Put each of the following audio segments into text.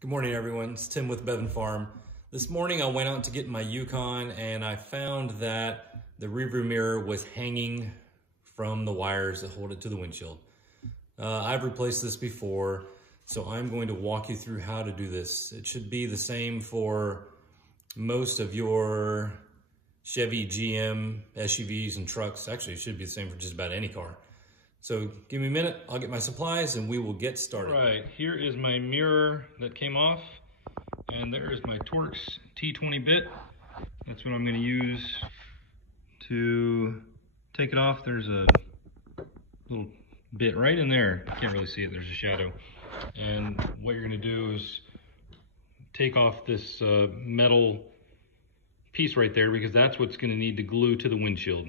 Good morning, everyone. It's Tim with Bevan Farm. This morning I went out to get my Yukon and I found that the rearview mirror was hanging from the wires that hold it to the windshield. I've replaced this before, so I'm going to walk you through how to do this. It should be the same for most of your Chevy, GM, SUVs, and trucks. Actually, it should be the same for just about any car. So give me a minute, I'll get my supplies and we will get started. All right, here is my mirror that came off, and there is my Torx T20 bit. That's what I'm going to use to take it off. There's a little bit right in there. You can't really see it, there's a shadow. And what you're going to do is take off this metal piece right there, because that's what's going to need to glue to the windshield.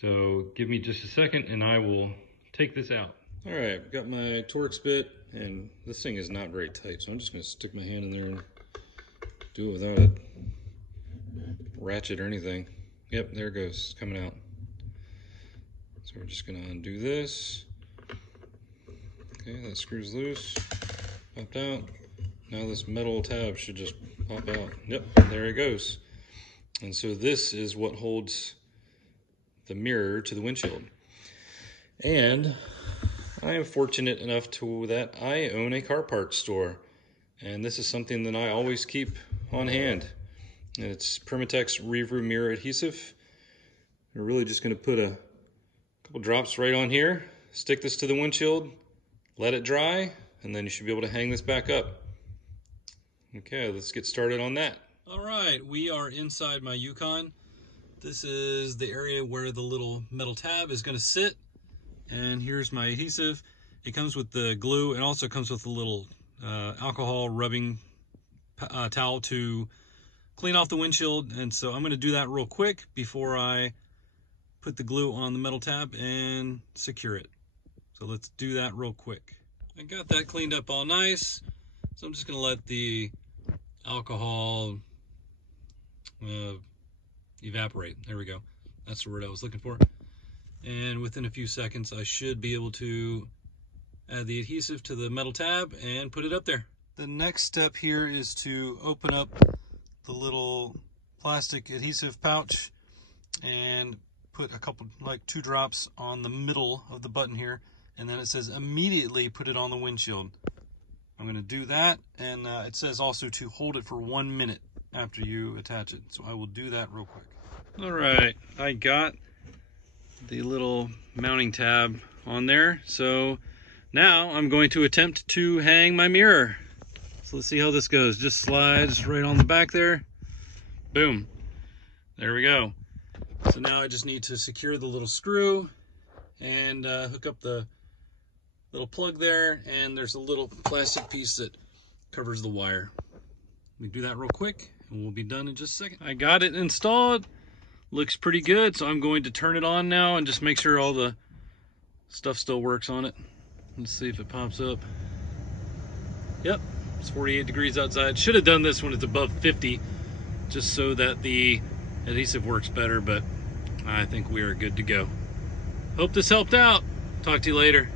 So give me just a second and I will take this out. All right, I've got my Torx bit, and this thing is not very tight, so I'm just going to stick my hand in there and do it without a ratchet or anything. Yep, there it goes, it's coming out. So we're just going to undo this. Okay, that screws loose, popped out. Now this metal tab should just pop out. Yep, there it goes. And so this is what holds the mirror to the windshield. And I am fortunate enough that I own a car parts store, and this is something that I always keep on hand. And it's Permatex rearview mirror adhesive. We're really just going to put a couple drops right on here, stick this to the windshield, let it dry, and then you should be able to hang this back up. Okay, let's get started on that. All right, we are inside my Yukon. This is the area where the little metal tab is going to sit, and here's my adhesive. It comes with the glue and also comes with a little alcohol rubbing towel to clean off the windshield, and so I'm going to do that real quick before I put the glue on the metal tab and secure it. So let's do that real quick. I got that cleaned up all nice, so I'm just going to let the alcohol evaporate. There we go. That's the word I was looking for. And within a few seconds, I should be able to add the adhesive to the metal tab and put it up there. The next step here is to open up the little plastic adhesive pouch and put a couple, like 2 drops on the middle of the button here. And then it says immediately put it on the windshield. I'm going to do that. And it says also to hold it for 1 minute after you attach it. So I will do that real quick. All right, I got the little mounting tab on there. So now I'm going to attempt to hang my mirror. So let's see how this goes. Just slides right on the back there. Boom. There we go. So now I just need to secure the little screw and hook up the little plug there. And there's a little plastic piece that covers the wire. Let me do that real quick and we'll be done in just a second. I got it installed. Looks pretty good, so I'm going to turn it on now and just make sure all the stuff still works on it. Let's see if it pops up. Yep, it's 48 degrees outside. Should have done this when it's above 50, just so that the adhesive works better, but I think we are good to go. Hope this helped out. Talk to you later.